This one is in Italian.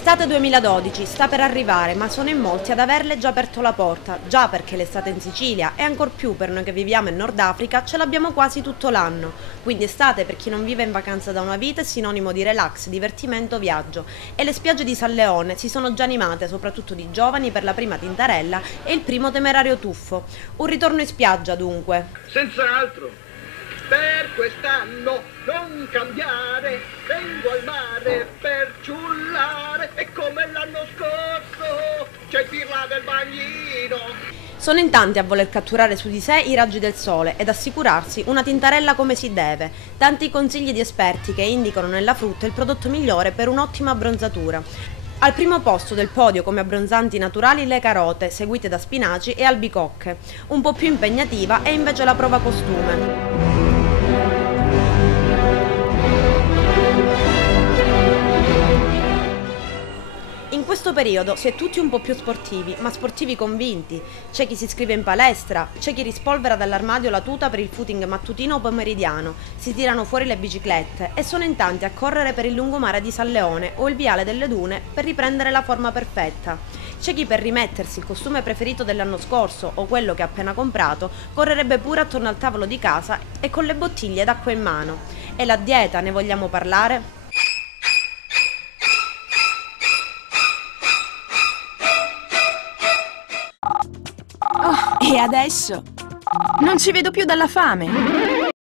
Estate 2012, sta per arrivare, ma sono in molti ad averle già aperto la porta, già perché l'estate in Sicilia e ancor più per noi che viviamo in Nord Africa ce l'abbiamo quasi tutto l'anno. Quindi estate per chi non vive in vacanza da una vita è sinonimo di relax, divertimento, viaggio. E le spiagge di San Leone si sono già animate, soprattutto di giovani, per la prima tintarella e il primo temerario tuffo. Un ritorno in spiaggia dunque. Senz'altro. Per quest'anno non cambiare, vengo al mare per ciullare e come l'anno scorso c'è il pirla del bagnino. Sono in tanti a voler catturare su di sé i raggi del sole ed assicurarsi una tintarella come si deve. Tanti consigli di esperti che indicano nella frutta il prodotto migliore per un'ottima abbronzatura. Al primo posto del podio come abbronzanti naturali le carote, seguite da spinaci e albicocche. Un po' più impegnativa è invece la prova costume. In questo periodo si è tutti un po' più sportivi, ma sportivi convinti. C'è chi si iscrive in palestra, c'è chi rispolvera dall'armadio la tuta per il footing mattutino o pomeridiano, si tirano fuori le biciclette e sono in tanti a correre per il lungomare di San Leone o il viale delle Dune per riprendere la forma perfetta. C'è chi per rimettersi il costume preferito dell'anno scorso o quello che ha appena comprato correrebbe pure attorno al tavolo di casa e con le bottiglie d'acqua in mano. E la dieta, ne vogliamo parlare? Oh, e adesso? Non ci vedo più dalla fame.